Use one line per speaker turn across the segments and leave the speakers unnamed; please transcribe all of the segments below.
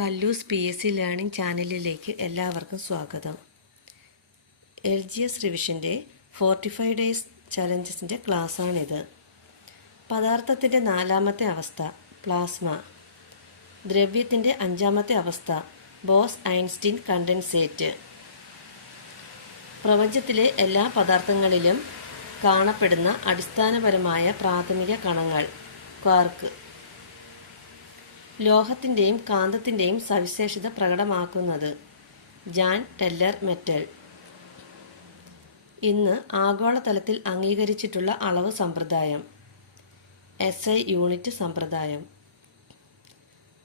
Kallus P S C learning ചാനലിലേക്ക് എല്ലാവർക്കും സ്വാഗതം. എൽ ജി എസ് റിവിഷന്റെ ഫോർട്ടി ഫൈവ് ഡേയ്സ് ചലഞ്ചസിന്റെ ക്ലാസ്സാണിത്. പദാർത്ഥത്തിന്റെ നാലാമത്തെ അവസ്ഥ പ്ലാസ്മ. ദ്രവ്യത്തിന്റെ അഞ്ചാമത്തെ അവസ്ഥ ബോസ് ഐൻസ്റ്റീൻ കണ്ടൻസേറ്റ്. പ്രപഞ്ചത്തിലെ എല്ലാ പദാർത്ഥങ്ങളിലും കാണപ്പെടുന്ന അടിസ്ഥാനപരമായ പ്രാഥമിക കണങ്ങൾ ക്വാർക്ക്. ലോഹത്തിന്റെയും കാന്തത്തിന്റെയും സവിശേഷത പ്രകടമാക്കുന്നത് ജാൻ ടെല്ലർ മെറ്റൽ. ഇന്ന് ആഗോളതലത്തിൽ അംഗീകരിച്ചിട്ടുള്ള അളവ് സമ്പ്രദായം. എസ് ഐ യൂണിറ്റ് സമ്പ്രദായം.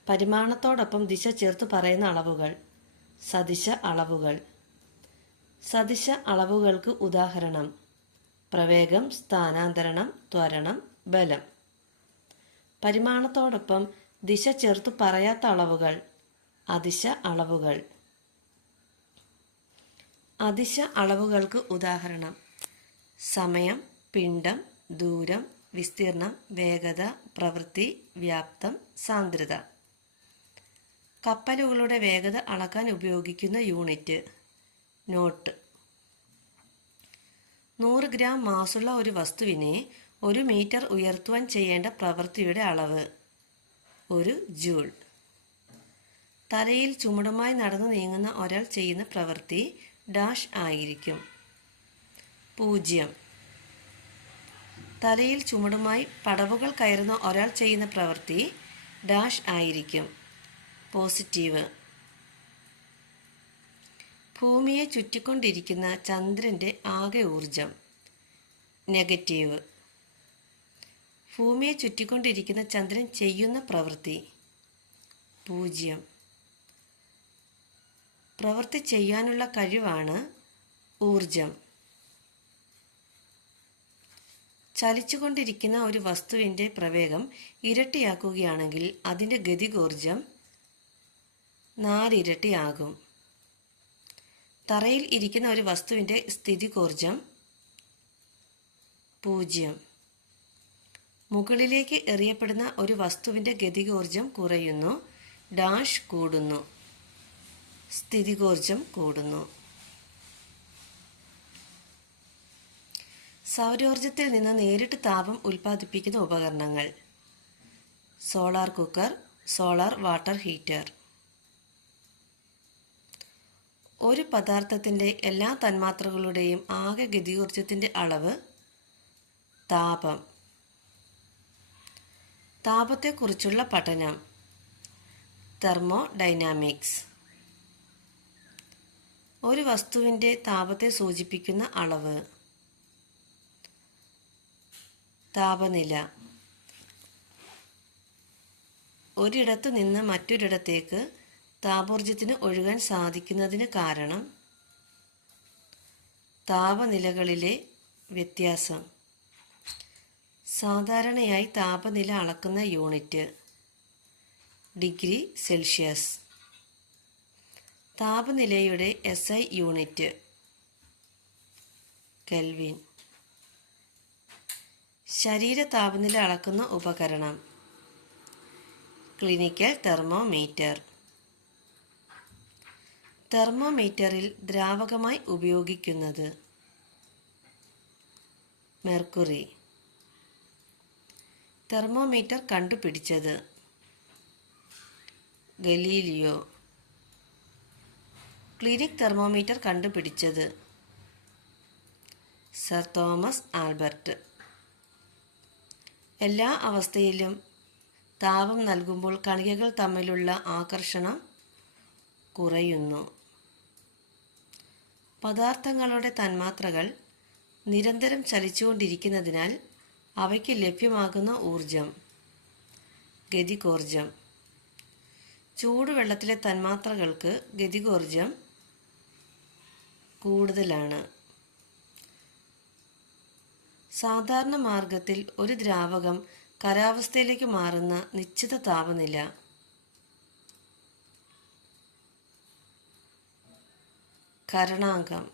പരിമാണത്തോടൊപ്പം ദിശ ചേർത്ത് പറയുന്ന അളവുകൾ. സദിശ അളവുകൾ. സദിശ അളവുകൾക്ക് ഉദാഹരണം. പ്രവേഗം സ്ഥാനാന്തരണം ത്വരണം ബലം. പരിമാണത്തോടൊപ്പം ദിശ ചേർത്ത് പറയാത്ത അളവുകൾ. അതിശ അളവുകൾ. അതിശ അളവുകൾക്ക് ഉദാഹരണം. സമയം പിണ്ഡം ദൂരം വിസ്തീർണം വേഗത പ്രവൃത്തി വ്യാപ്തം സാന്ദ്രത. കപ്പലുകളുടെ വേഗത അളക്കാൻ ഉപയോഗിക്കുന്ന യൂണിറ്റ്. നോട്ട്. നൂറ് ഗ്രാം മാസുള്ള ഒരു വസ്തുവിനെ ഒരു മീറ്റർ ഉയർത്തുവാൻ ചെയ്യേണ്ട പ്രവൃത്തിയുടെ അളവ്. ഒരു ജൂൾ. തലയിൽ ചുമടുമായി നടന്നു നീങ്ങുന്ന ഒരാൾ ചെയ്യുന്ന പ്രവൃത്തി ഡാഷ് ആയിരിക്കും. പൂജ്യം. തലയിൽ ചുമടുമായി പടവുകൾ കയറുന്ന ഒരാൾ ചെയ്യുന്ന പ്രവൃത്തി ഡാഷ് ആയിരിക്കും. പോസിറ്റീവ്. ഭൂമിയെ ചുറ്റിക്കൊണ്ടിരിക്കുന്ന ചന്ദ്രന്റെ ആകെ ഊർജം നെഗറ്റീവ്. ഭൂമിയെ ചുറ്റിക്കൊണ്ടിരിക്കുന്ന ചന്ദ്രൻ ചെയ്യുന്ന പ്രവൃത്തി. പൂജ്യം. പ്രവൃത്തി ചെയ്യാനുള്ള കഴിവാണ് ഊർജം ചലിച്ചുകൊണ്ടിരിക്കുന്ന ഒരു വസ്തുവിന്റെ പ്രവേഗം ഇരട്ടിയാക്കുകയാണെങ്കിൽ അതിന്റെ ഗതികോർജം നാലിരട്ടിയാകും. തറയിൽ ഇരിക്കുന്ന ഒരു വസ്തുവിന്റെ സ്ഥിതികോർജം പൂജ്യം. മുകളിലേക്ക് എറിയപ്പെടുന്ന ഒരു വസ്തുവിന്റെ ഗതികോർജം കുറയുന്നു. ഡാഷ് കൂടുന്നു. സ്ഥിതികോർജം കൂടുന്നു. സൗരോർജത്തിൽ നിന്ന് നേരിട്ട് താപം ഉൽപ്പാദിപ്പിക്കുന്ന ഉപകരണങ്ങൾ. Solar cooker solar water heater. ഒരു പദാർത്ഥത്തിന്റെ എല്ലാ തന്മാത്രകളുടെയും ആകെ ഗതികോർജത്തിന്റെ അളവ് താപം. താപത്തെക്കുറിച്ചുള്ള പഠനം. തെർമോ ഡൈനാമിക്സ് ഒരു വസ്തുവിന്റെ താപത്തെ സൂചിപ്പിക്കുന്ന അളവ്. താപനില. ഒരിടത്തു നിന്ന് മറ്റൊരിടത്തേക്ക് താപോർജത്തിന് ഒഴുകാൻ സാധിക്കുന്നതിന് കാരണം താപനിലകളിലെ വ്യത്യാസം. സാധാരണയായി താപനില അളക്കുന്ന യൂണിറ്റ് ഡിഗ്രി സെൽഷ്യസ്. താപനിലയുടെ എസ് ഐ യൂണിറ്റ് കെൽവിൻ. ശരീര താപനില അളക്കുന്ന ഉപകരണം ക്ലിനിക്കൽ തെർമോമീറ്റർ. തെർമോമീറ്ററിൽ ദ്രാവകമായി ഉപയോഗിക്കുന്നത് മെർക്കുറി. തെർമോമീറ്റർ കണ്ടുപിടിച്ചത്. ഗലീലിയോ. ക്ലിനിക് തെർമോമീറ്റർ കണ്ടുപിടിച്ചത്. Sir Thomas Albert. എല്ലാ അവസ്ഥയിലും താപം നൽകുമ്പോൾ കണികകൾ തമ്മിലുള്ള ആകർഷണം കുറയുന്നു. പദാർത്ഥങ്ങളുടെ തന്മാത്രകൾ നിരന്തരം ചലിച്ചുകൊണ്ടിരിക്കുന്നതിനാൽ അവയ്ക്ക് ലഭ്യമാകുന്ന ഊർജം ഗതികോർജം ചൂടുവെള്ളത്തിലെ തന്മാത്രകൾക്ക് ഗതികോർജം കൂടുതലാണ്. സാധാരണ മാർഗത്തിൽ ഒരു ദ്രാവകം കരാവസ്ഥയിലേക്ക് മാറുന്ന നിശ്ചിത താപനില കരണാങ്കം.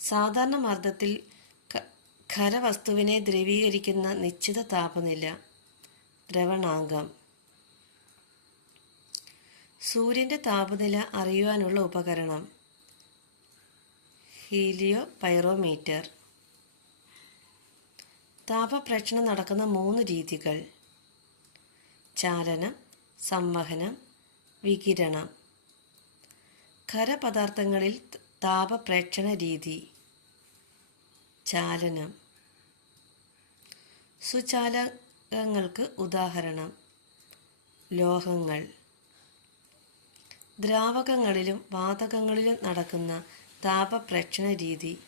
സാധാരണ മർദ്ദത്തിൽ ഖരവസ്തുവിനെ ദ്രവീകരിക്കുന്ന നിശ്ചിത താപനില ദ്രവണാങ്കം. സൂര്യന്റെ താപനില അറിയുവാനുള്ള ഉപകരണം. ഹീലിയോ പൈറോമീറ്റർ താപപ്രേക്ഷണം നടക്കുന്ന മൂന്ന് രീതികൾ. ചാലനം സംവഹനം വികിരണം. ഖരപദാർത്ഥങ്ങളിൽ താപപ്രേക്ഷണ രീതി. ചാലനം. സുചാലകങ്ങൾക്ക് ഉദാഹരണം. ലോഹങ്ങൾ. ദ്രാവകങ്ങളിലും വാതകങ്ങളിലും നടക്കുന്ന താപപ്രക്ഷണ രീതി.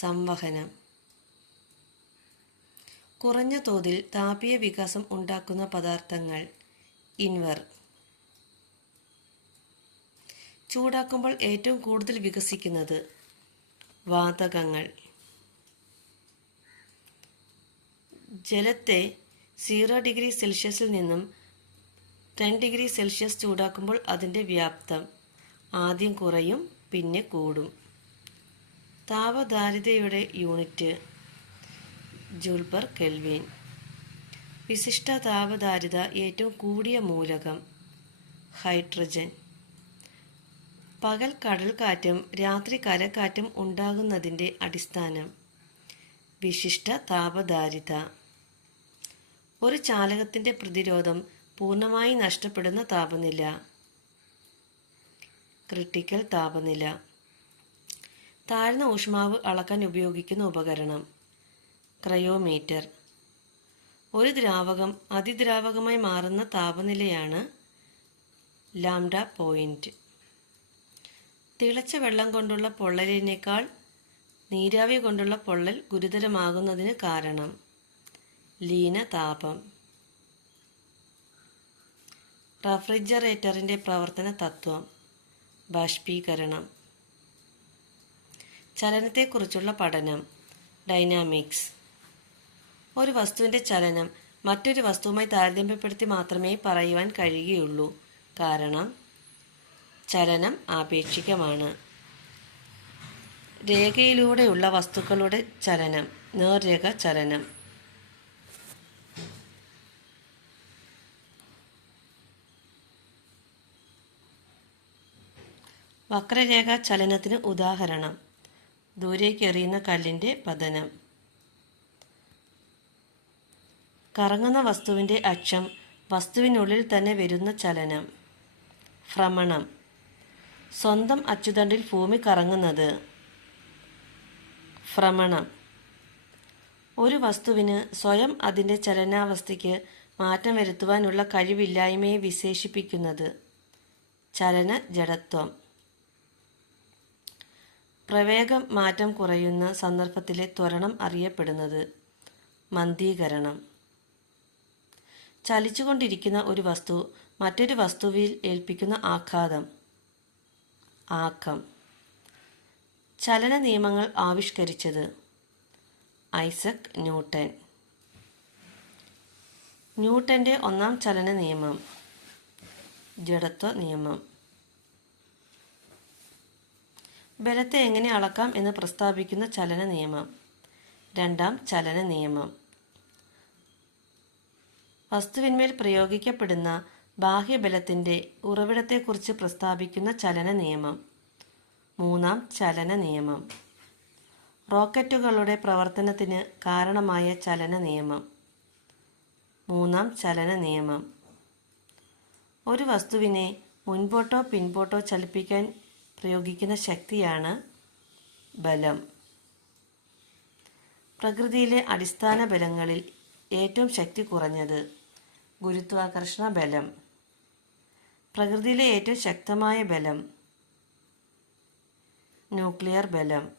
സംവഹനം. കുറഞ്ഞ തോതിൽ താപീയ വികാസം ഉണ്ടാക്കുന്ന പദാർത്ഥങ്ങൾ. ഇൻവർ. ചൂടാക്കുമ്പോൾ ഏറ്റവും കൂടുതൽ വികസിക്കുന്നത് വാതകങ്ങൾ. ജലത്തെ സീറോ ഡിഗ്രി സെൽഷ്യസിൽ നിന്നും ടെൻ ഡിഗ്രി സെൽഷ്യസ് ചൂടാക്കുമ്പോൾ അതിന്റെ വ്യാപ്തം ആദ്യം കുറയും പിന്നെ കൂടും. താപധാരിതയുടെ യൂണിറ്റ് ജൂൾ പെർ കെൽവിൻ. വിശിഷ്ട താപധാരിത ഏറ്റവും കൂടിയ മൂലകം ഹൈഡ്രജൻ. പകൽ കടൽക്കാറ്റും രാത്രി കരക്കാറ്റും ഉണ്ടാകുന്നതിന്റെ അടിസ്ഥാനം വിശിഷ്ട താപധാരിത. ഒരു ചാലകത്തിന്റെ പ്രതിരോധം പൂർണമായി നഷ്ടപ്പെടുന്ന താപനില. ക്രിട്ടിക്കൽ താപനില. താഴ്ന്ന ഊഷ്മാവ് അളക്കാൻ ഉപയോഗിക്കുന്ന ഉപകരണം. ക്രയോമീറ്റർ. ഒരു ദ്രാവകം അതിദ്രാവകമായി മാറുന്ന താപനിലയാണ് ലാംഡ പോയിന്റ്. തിളച്ച വെള്ളം കൊണ്ടുള്ള പൊള്ളലിനേക്കാൾ നീരാവി കൊണ്ടുള്ള പൊള്ളൽ ഗുരുതരമാകുന്നതിന് കാരണം. ലീന താപം. റഫ്രിജറേറ്ററിന്റെ പ്രവർത്തന തത്വം. ബാഷ്പീകരണം. ചലനത്തെക്കുറിച്ചുള്ള പഠനം. ഡൈനാമിക്സ്. ഒരു വസ്തുവിന്റെ ചലനം മറ്റൊരു വസ്തുവുമായി താരതമ്യപ്പെടുത്തി മാത്രമേ പറയുവാൻ കഴിയുകയുള്ളൂ. കാരണം ചലനം ആപേക്ഷികമാണ്. രേഖയിലൂടെയുള്ള വസ്തുക്കളുടെ ചലനം നേർരേഖ ചലനം. വക്രരേഖ ചലനത്തിന് ഉദാഹരണം. ദൂരേക്ക് എറിയുന്ന കല്ലിന്റെ പതനം. കറങ്ങുന്ന വസ്തുവിന്റെ അക്ഷം വസ്തുവിനുള്ളിൽ തന്നെ വരുന്ന ചലനം. ഭ്രമണം. സ്വന്തം അച്ചുതണ്ടിൽ ഭൂമി കറങ്ങുന്നത്. ഭ്രമണം. ഒരു വസ്തുവിന് സ്വയം അതിന്റെ ചലനാവസ്ഥയ്ക്ക് മാറ്റം വരുത്തുവാനുള്ള കഴിവില്ലായ്മയെ വിശേഷിപ്പിക്കുന്നത്. ചലന ജഡത്വം. പ്രവേഗം മാറ്റം കുറയുന്ന സന്ദർഭത്തിലെ ത്വരണം അറിയപ്പെടുന്നത്. മന്ദീകരണം. ചലിച്ചുകൊണ്ടിരിക്കുന്ന ഒരു വസ്തു മറ്റൊരു വസ്തുവിൽ ഏൽപ്പിക്കുന്ന ആഘാതം. ആക്കം. ചലന നിയമങ്ങൾ ആവിഷ്കരിച്ചത്. Isaac Newton. ന്യൂട്ടന്റെ ഒന്നാം ചലന നിയമം. ജഡത്വ നിയമം. ബലത്തെ എങ്ങനെ അളക്കാം എന്ന് പ്രസ്താവിക്കുന്ന ചലന നിയമം. രണ്ടാം ചലന നിയമം. വസ്തുവിന്മേൽ പ്രയോഗിക്കപ്പെടുന്ന ബാഹ്യബലത്തിന്റെ ഉറവിടത്തെക്കുറിച്ച് പ്രസ്താവിക്കുന്ന ചലന നിയമം. മൂന്നാം ചലന നിയമം. റോക്കറ്റുകളുടെ പ്രവർത്തനത്തിന് കാരണമായ ചലന നിയമം. മൂന്നാം ചലന നിയമം. ഒരു വസ്തുവിനെ മുൻപോട്ടോ പിൻപോട്ടോ ചലിപ്പിക്കാൻ പ്രയോഗിക്കുന്ന ശക്തിയാണ് ബലം. പ്രകൃതിയിലെ അടിസ്ഥാന ബലങ്ങളിൽ ഏറ്റവും ശക്തി കുറഞ്ഞത് ഗുരുത്വാകർഷണ ബലം. പ്രകൃതിയിലെ ഏറ്റവും ശക്തമായ ബലം ന്യൂക്ലിയർ ബലം.